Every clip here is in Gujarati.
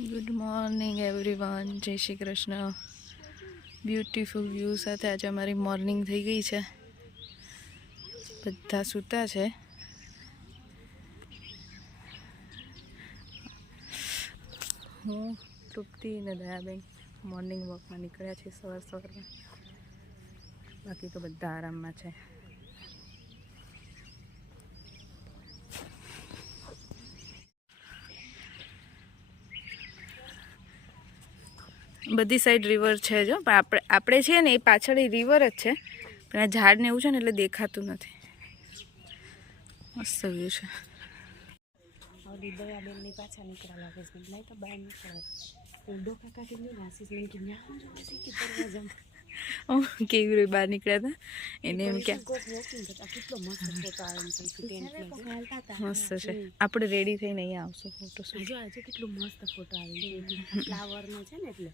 ગુડ મોર્નિંગ એવરીવન, જય શ્રી કૃષ્ણ. બ્યુટીફુલ વ્યૂ સાથે આજે અમારી મોર્નિંગ થઈ ગઈ છે. બધા સૂતા છે. હું તૃપ્તિ અને દયાબેન મોર્નિંગ વોકમાં નીકળ્યા છીએ સવારમાં. બાકી તો બધા આરામમાં છે. બધી સાઈડ રિવર છે જો, પણ આપણે છે ને એ પાછળ રિવર જ છે, પણ આ ઝાડ ને એવું છે ને એટલે દેખાતું નથી. મસ્ત વ્યૂ છે. દયાબેનની પાછા નીકળવા લાગે છે. નહીં તો બહાર નીકળે ડોકા કાઢીને આશીષ મને કે ન્યા કે દરવાજામાં કેવી રીતે બહાર નીકળ્યા હતા એને એમ કે કેટલો મસ્ત ફોટો આવે મસ્ત છે. આપણે રેડી થઈને અહીંયા આવશું ફોટો શૂટ. જો આજે કેટલું મસ્ત ફોટો આવે ફ્લાવરનો છે ને એટલે.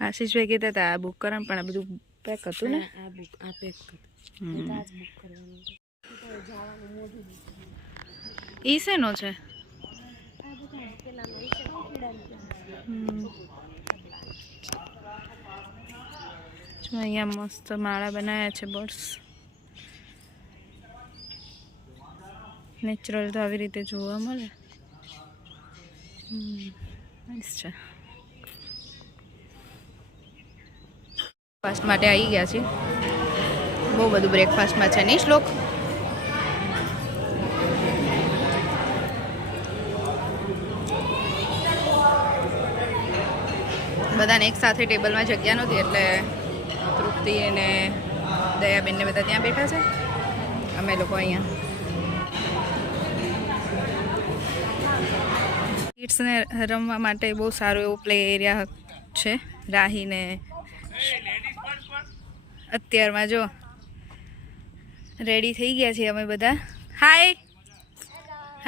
આશીષભાઈ કહેતા હતા આ બુક કરવાનું, પણ આ બધું પેક હતું ને. આ બુક આ પેક હતું આજ બુક કરવાનું જવાનું મોઢું ઈ શેનો છે? આ બધા પેલાનો છે અહીંયા મસ્ત માળા બનાવ્યા છે બર્ડ્સ. નેચરલ તો આવી રીતે જોવા મળે. નાઈસ છે. બ્રેકફાસ્ટ માટે આવી ગયા છીએ. બહુ બધું બ્રેકફાસ્ટમાં છે નહીં શ્લોક? બધાને એક સાથે ટેબલમાં જગ્યા નહોતી એટલે તૃપ્તિ અને દયાબેનને બધા ત્યાં બેઠા છે, અમે લોકો અહીંયા. કિડ્સને રમવા માટે બહુ સારો એવો પ્લે એરિયા છે. રાહીને અત્યારમાં જો રેડી થઈ ગયા છીએ અમે બધા. હાય,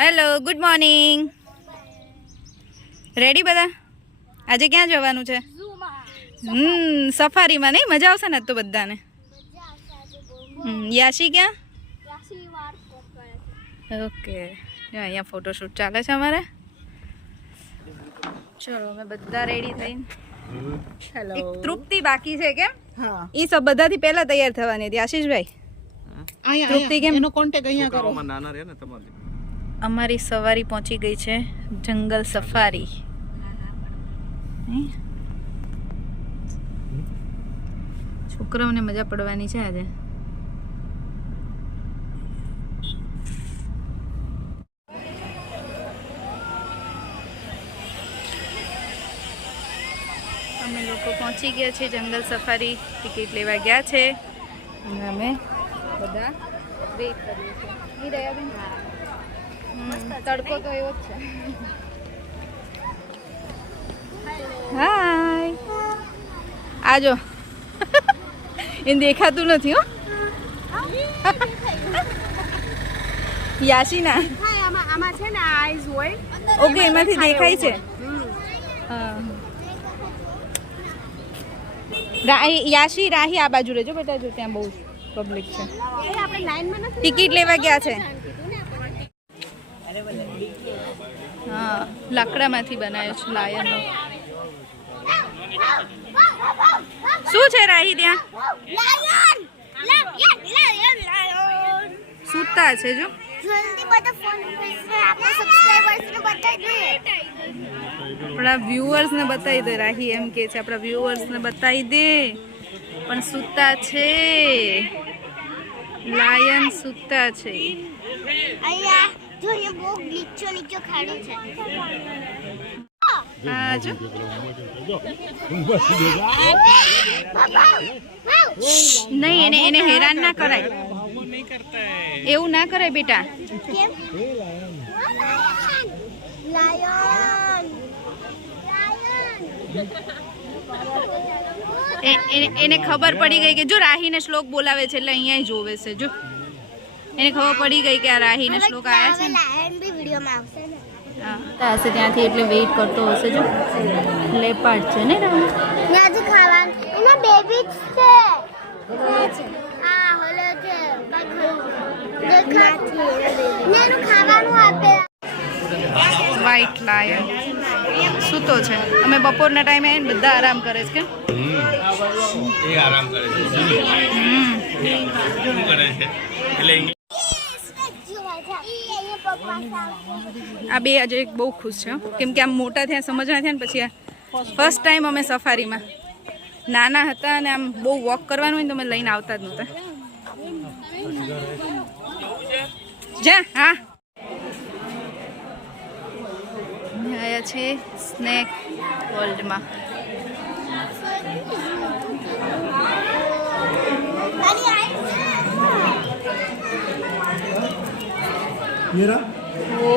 હેલો, ગુડ મોર્નિંગ. રેડી બધા? આજે ક્યાં જવાનું છે? સફારીમાં. નહીં મજા આવશે ને તો બધાને? યાશી ક્યાં? ઓકે, અહીંયા ફોટોશૂટ ચાલે છે અમારે. ચલો અમે બધા રેડી થઈને. એક તૃપ્તિ બાકી છે કેમ? એ સબ બધાથી પહેલા તૈયાર થવાની હતી. આશીષભાઈ તૃપ્તિ કેમ? એનો કોન્ટેક્ટ અહીંયા કરો. અમારી સવારી પહોંચી ગઈ છે જંગલ સફારી. છોકરાઓને મજા પડવાની છે આજે. અમે લોકો પહોંચી ગયા છીએ જંગલ સફારી. ટિકિટ લેવા ગયા છે અને અમે બધા વેઇટ કરીએ છીએ. નહીં દયાબેન? તડકો તો એવો જ છે. હાય, આજો. એને દેખાતું નથી હો. યાશીના આમાં છે ને આઈઝ હોય. ઓકે, એમાંથી દેખાય છે. યાશી, રાહી આ બાજુ રહેજો બેટા, જો ત્યાં બહુ પબ્લિક છે. ટિકિટ લેવા ગયા છે. હા, લાકડામાંથી બનાવ્યો છે લાયનનો. શું છે રાહી ત્યાં? સૂતા છે જો. આપણા વ્યુઅર્સને બતાવી દે. રાહી એમ કે છે આપણા વ્યુઅર્સને બતાવી દે, પણ સૂતા છે. લાયન સૂતા છે. હા જો. નહીં, એને હેરાન ના કરાય. એવું ના કરાય બેટા. એને ખબર પડી ગઈ કે જો રાહીને શ્લોક બોલાવે છે એટલે અહીંયા જોવે છે. જો એને ખબર પડી ગઈ કે આ રાહીને શ્લોક આવ્યા છે ને. હા, ત્યાંથી એટલે વેઇટ કરતો હશે. જો લેપાર્ડ છે ને રાહી. ત્યાંથી ખાવાનું એના બેબી છે. આ હોલે છે. દેખાતી ને ખાવાનું આપે વ્હાઈટ લાયન સૂતો છે. અમે બપોરના ટાઈમે આવીને બધા આરામ કરે છે કેમ? એ આરામ કરે છે. શું કરે છે એટલે આ બે આજે બહુ ખુશ છે હો. કેમ કે આમ મોટા થયા સમજણા થયા ને પછી આ ફર્સ્ટ ટાઈમ અમે સફારીમાં નાના હતા અને આમ બહુ વોક કરવાનું હોય ને તો અમે લઈને આવતા જ નહોતા. જા હા આવ્યા છે સ્નેક વર્લ્ડમાં. मेरा ओ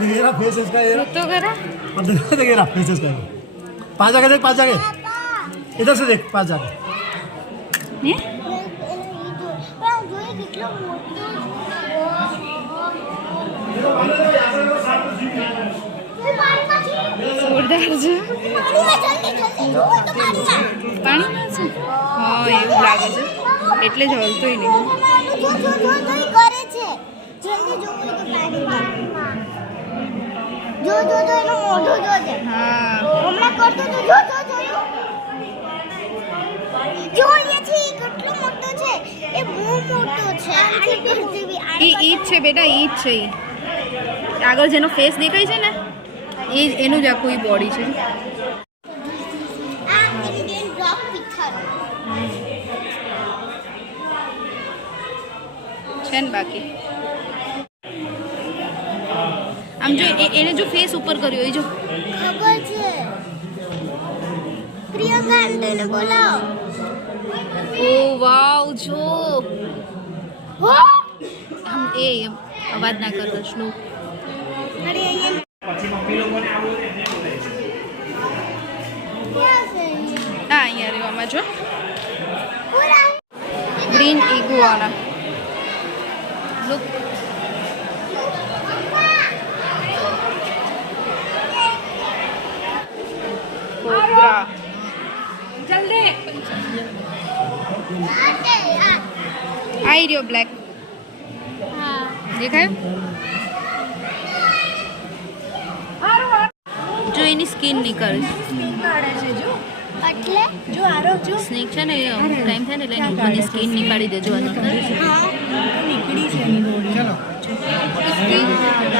मेरा फेस इसका ये तो करा मेरा फेस इसका पाँच आगे देख, पाँच आगे इधर से देख, पाँच आगे ને જોરદાર છે. પાણીમાં છે હા એવું લાગે છે એટલે જ હલતોય નહીં. જો એનો મોઢું જોજે. હા હમણાં કરતો તો જો અહીંયા છે કેટલો મોટો છે એ બહુ મોટો છે આથી કરતી બી ઈ જ છે બેટા ઈ જ છે. ઈ આગળ જેનો ફેસ દેખાય છે ને એ એનું જ આખું બોડી છે. આ એની બેન ડ્રોપ પિક્ચર છે ને બાકી આમ જો એને જો ફેસ ઉપર કર્યો એ જો ખબર છે પ્રિયંકા આંટીને બોલાવો. ઓ વાવ જો હો આમ એ અવાજ ના કરતો સ્લો. અરે અહીંયા ક્યાં છે હા અહીંયા રહ્યો આમાં જો પૂરા ગ્રીન ઇગુઆના લુક. કોબ્રા જલ્દી આઈ રહ્યો બ્લેક હા દેખાય જો એની સ્કિન નીકળે એટલે જો આરો જો સ્નેક છે ને ટાઈમ થાય ને એટલે એની ઉપરની સ્કિન નીકાળી દેજો આની નીકળી છે એની બોડી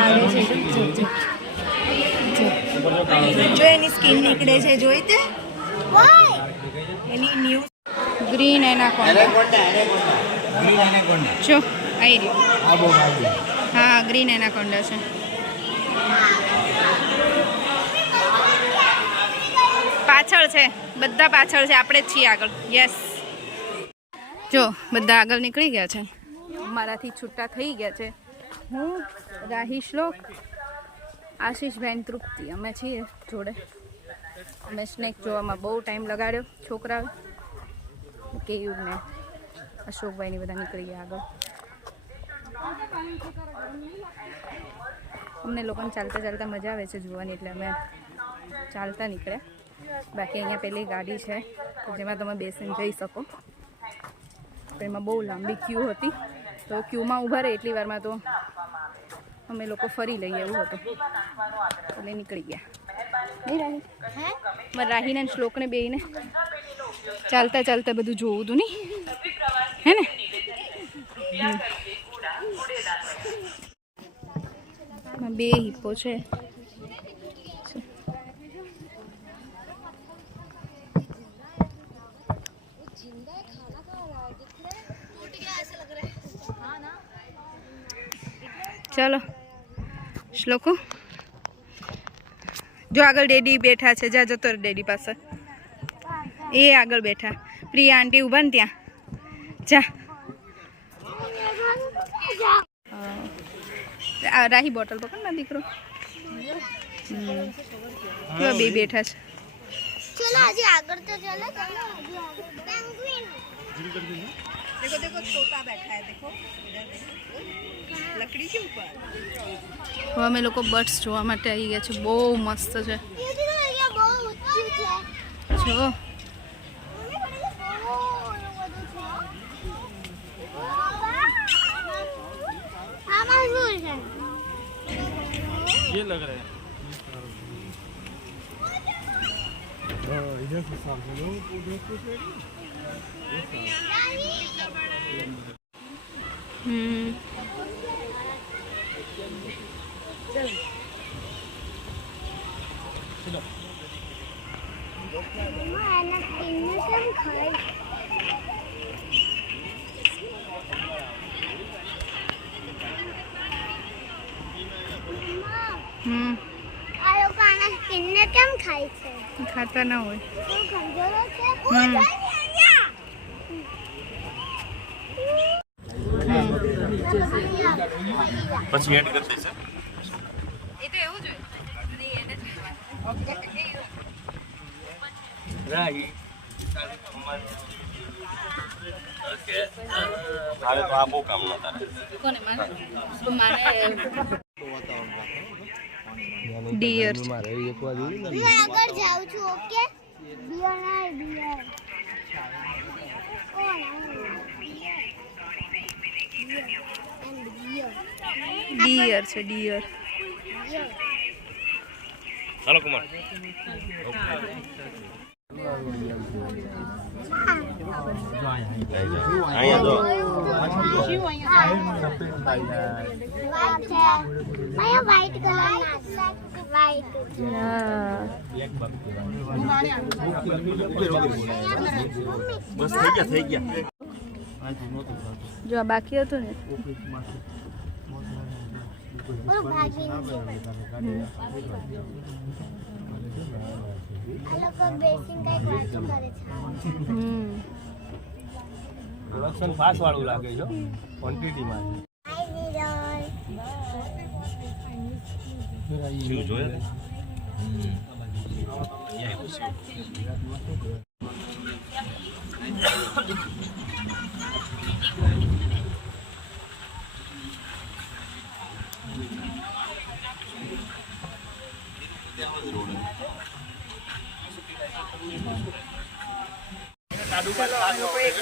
આવે છે જો એની સ્કિન નીકળે છે જોઈ તે વાય એની ન્યૂ ગ્રીન એનાકોન્ડા જો આઈ રહ્યો. હા ગ્રીન એનાકોન્ડા છે. પાછળ છે બધા પાછળ છે આપણે જ છીએ આગળ. યસ જો બધા આગળ નીકળી ગયા છે મારાથી છૂટા થઈ ગયા છે. હું રાહી શ્લોક આશીષભાઈ તૃપ્તિ અમે છીએ જોડે. અમે સ્નેક જોવામાં બહુ ટાઈમ લગાડ્યો છોકરાઓ કેયુબ ને અશોકભાઈ બધા નીકળી ગયા આગળ. અમને લોકોને ચાલતા ચાલતા મજા આવે છે જોવાની એટલે અમે ચાલતા નીકળ્યા. બાકી અહીંયા પેલી ગાડી છે જેમાં તમે બેસીને જઈ શકો. એમાં બહુ લાંબી ક્યુ હતી તો ક્યુમાં ઊભા રહે એટલી વારમાં તો અમે લોકો ફરી લઈએ એવું હતું એટલે નીકળી ગયા. નહીં રાહી મારે રાહીને શ્લોકને બેને ચાલતા ચાલતા બધું જોવું હતું નહીં હે ને. બે હિપ્પો છે. ચલો શ્લોકો જો આગળ ડેડી બેઠા છે. જા જતો ડેડી પાસે એ આગળ બેઠા. પ્રિયા આંટી ઊભા ને ત્યાં જા. રાહી બોટલ પકડ ના દીકરો. બે બેઠા છે. ચલો આજે આગળ તો ચલો પેંગ્વિન देखो देखो तोता बैठा है देखो लकड़ी के ऊपर. હવે અમે લોકો બર્ડ્સ જોવા માટે આવી ગયા છે. બહુ મસ્ત છે અહીંયા બહુ ઊંચું છે જો. આમાં શું છે ये लग रहा है इधर से साफ करो उधर से એના સ્કિનને કેમ ખાય આ લોકો આના સ્કિનને કેમ ખાય છે ખાતા ના હોય. શું ખંજરો છે પછી એડ કરી દેશે એ તો એવું જ હોય. હારે તો આ બહુ કામ નતા કોને માને ડિયર હું આગળ જાઉં છું ઓકે બિયર ના બિયર કોણ ડિયર છે ડિયર. હાલો કુમાર અહીંયા જો માયા વ્હાઈટ કલર ના વ્હાઈટ બસ થઈ ગયા જો આ બાકી હતું ને ભાગી આ લોકો બેસીને કઈક વાતો કરે છે પ્રોડક્શન ફાસ્ટ વાળું લાગે છે ક્વોન્ટિટીમાં શું જોયે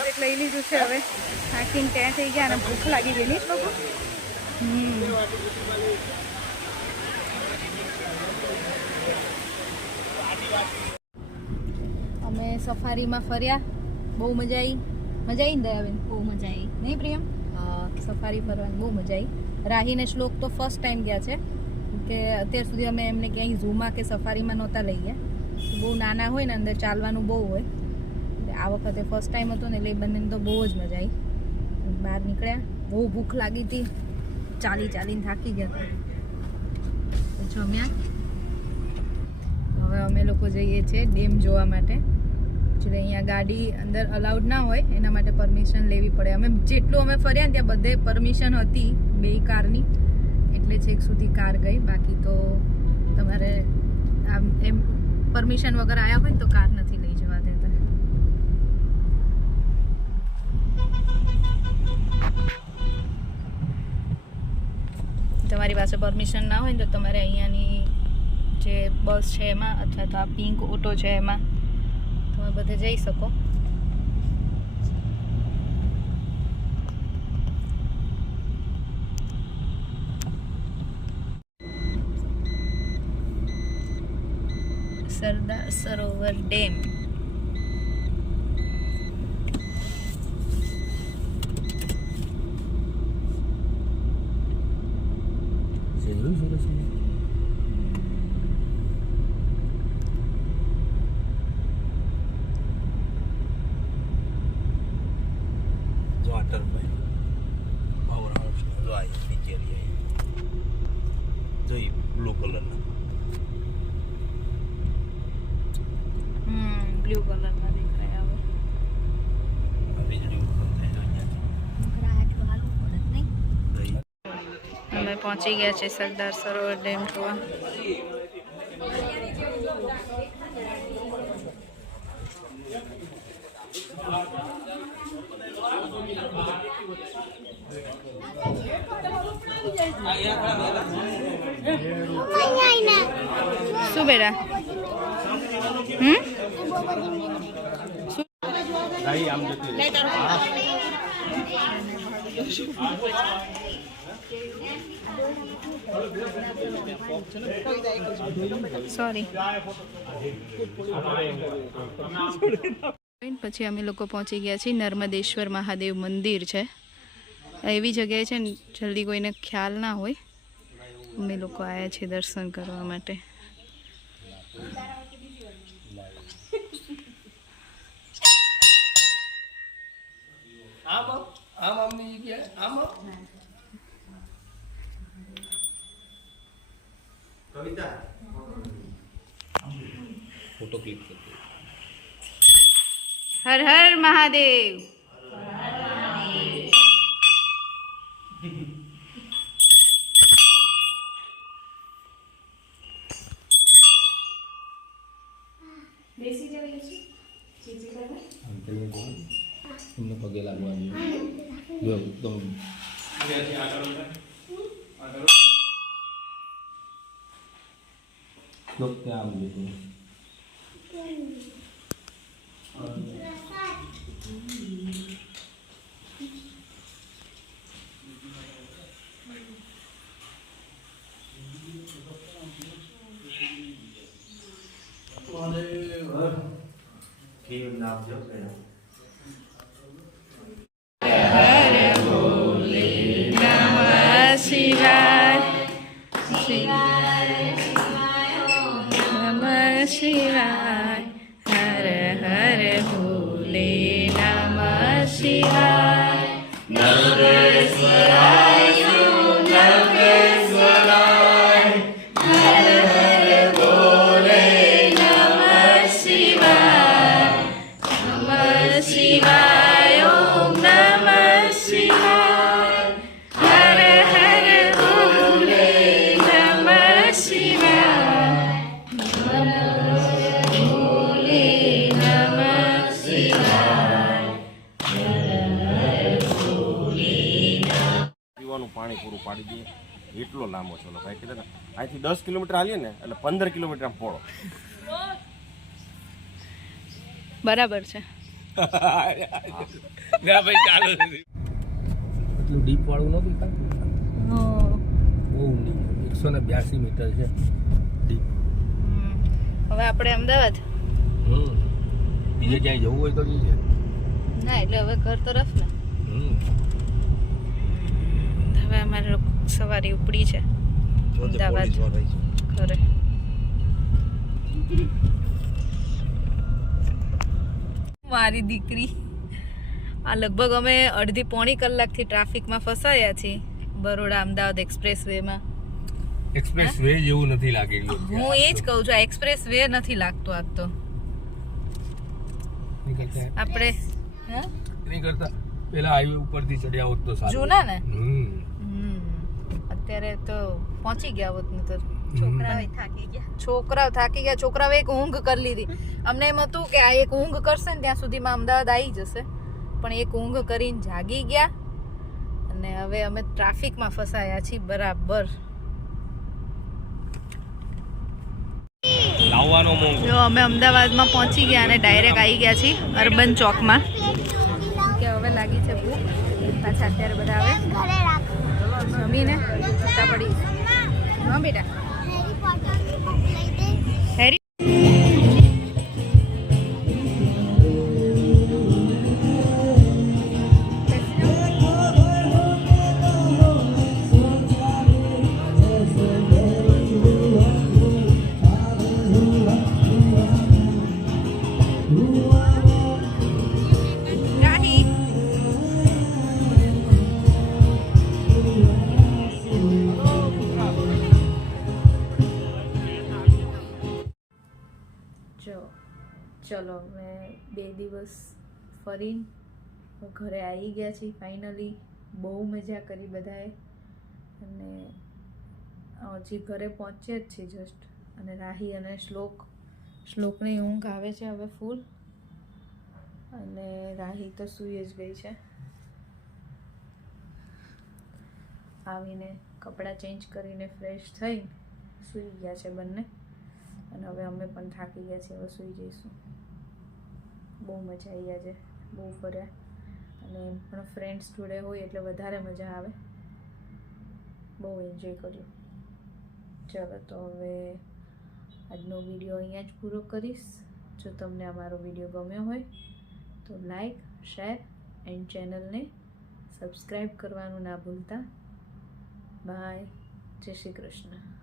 એક લઈ લીધું છે હવે થાકીને ત્યાં થઈ ગયા અને ભૂખ લાગી ગઈ નહીં લોકો. અમે સફારીમાં ફર્યા, બહુ મજા આવી ને દયાબેન? બહુ મજા આવી નહીં પ્રિયમ? સફારી ફરવાની બહુ મજા આવી. રાહીને શ્લોક તો ફર્સ્ટ ટાઈમ ગયા છે કે અત્યાર સુધી અમે એમને ક્યાંય ઝૂમાં કે સફારીમાં નહોતા લઈ ગયા. બહુ નાના હોય ને અંદર ચાલવાનું બહુ હોય, આ વખતે ફર્સ્ટ ટાઈમ હતો ને એટલે એ બંનેને તો બહુ જ મજા આવી. બહાર નીકળ્યા, બહુ ભૂખ લાગી હતી, ચાલીને થાકી ગયા હતા. જમ્યા. હવે અમે લોકો જઈએ છીએ ડેમ જોવા માટે. એટલે અહીંયા ગાડી અંદર અલાઉડ ના હોય, એના માટે પરમિશન લેવી પડે. અમે જેટલું અમે ફર્યા ને ત્યાં બધે પરમિશન હતી 2 કારની, એટલે છેક સુધી કાર ગઈ. બાકી તો તમારે આમ એમ પરમિશન વગર આવ્યા હોય ને તો કાર નથી લઈ જવા દેતા. તમારી પાસે પરમિશન ના હોય ને તો તમારે અહીંયાની જે બસ છે એમાં, અથવા તો આ પિંક ઓટો છે એમાં તમે બધે જઈ શકો. Sardar Sarovar dam. Water pipe power house જો આ નીચે જોઈ બ્લુ કલરના બ્લુ કલરમાં દેખાય આવે. વીજળી ઉત્પન્ન થાય અમે પહોંચી ગયા છે સરદાર સરોવર ડેમ જોવા. શું બેટા? સોરી. પછી અમે લોકો પહોંચી ગયા છીએ નર્મદેશ્વર મહાદેવ મંદિર છે. એવી જગ્યાએ છે ને જલ્દી કોઈને ખ્યાલ ના હોય. અમે લોકો આવ્યા છીએ દર્શન કરવા માટે. Photo click Har Har Mahadev. તમને પગે લાગવાની જો એકદમ લોક ત્યાં આવી ગયું. શિવાય હર હર ભોલે નમઃ શિવાય. પાણી પૂરું પાડી દઈએ એટલો લાંબો છે ભાઈ કીધે ને અહીંથી 10 કિલોમીટર હાલીએ ને એટલે 15 કિલોમીટર આમ પોળો. બરાબર છે. ના ભાઈ ચાલો એટલું ડીપ વાળું નહોતું બહુ ઊંડી 182 મીટર છે ડીપ. હવે આપણે અમદાવાદ બીજે ક્યાંય જવું હોય તો જઈએ. ના એટલે હવે ઘર તરફ ને. હવે અમારે સવારી ઉપડી છે અમદાવાદ ઘરે. મારી દીકરી આ લગભગ અમે અડધી પોણી કલાકથી ટ્રાફિકમાં ફસાયા છીએ બરોડા અમદાવાદ એક્સપ્રેસ વેમાં. એક્સપ્રેસ વે જેવું નથી લાગી રહ્યું. હું એ જ કહું છું, આ એક્સપ્રેસ વે નથી લાગતો આજ તો. આપણે નહીં કરતા પેલા હાઈવે ઉપરથી ચડ્યા હોત તો સારું. જૂના ને અત્યારે તો પહોંચી ગયા હોત ને તો છોકરાઓ થાકી ગયા. છોકરાઓ એક ઊંઘ કરી લીધી. અમને એમ હતું કે આ એક ઊંઘ કરશે ને ત્યાં સુધીમાં અમદાવાદ આવી જશે, પણ એક ઊંઘ કરીને જાગી ગયા અને હવે અમે ટ્રાફિકમાં ફસાયા છીએ બરાબર. લાવવાનો મોંઘો. જો અમે અમદાવાદમાં પહોંચી ગયા અને ડાયરેક્ટ આવી ગયા છીએ અર્બન ચોકમાં કે હવે લાગી છે ભૂખ. પાછા અત્યારે બધા આવે ઘરે રાખ. જમીને છૂટા પડી. હા બેટા હેરી પોટરની બુક લઈ દે. હેરી ચલો મેં 2 દિવસ ફરીને ઘરે આવી ગયા છીએ ફાઇનલી. બહુ મજા કરી બધાએ અને હજી ઘરે પહોંચ્યા જ છે જસ્ટ. અને રાહી અને શ્લોકની ઊંઘ આવે છે હવે ફૂલ અને રાહી તો સૂઈ જ ગઈ છે. આવીને કપડાં ચેન્જ કરીને ફ્રેશ થઈ સૂઈ ગયા છે બંને અને હવે અમે પણ થાકી ગયા છીએ. હવે સૂઈ જઈશું. બહુ મજા આવી આજે, બહુ ફર્યા અને એમ પણ ફ્રેન્ડ્સ જોડે હોય એટલે વધારે મજા આવે. બહુ એન્જોય કર્યું. ચલો તો હવે આજનો વિડીયો અહીંયા જ પૂરો કરીશ. જો તમને અમારો વિડીયો ગમ્યો હોય તો લાઈક, શેર એન્ડ ચેનલને સબસ્ક્રાઈબ કરવાનું ના ભૂલતા. બાય. જય શ્રી કૃષ્ણ.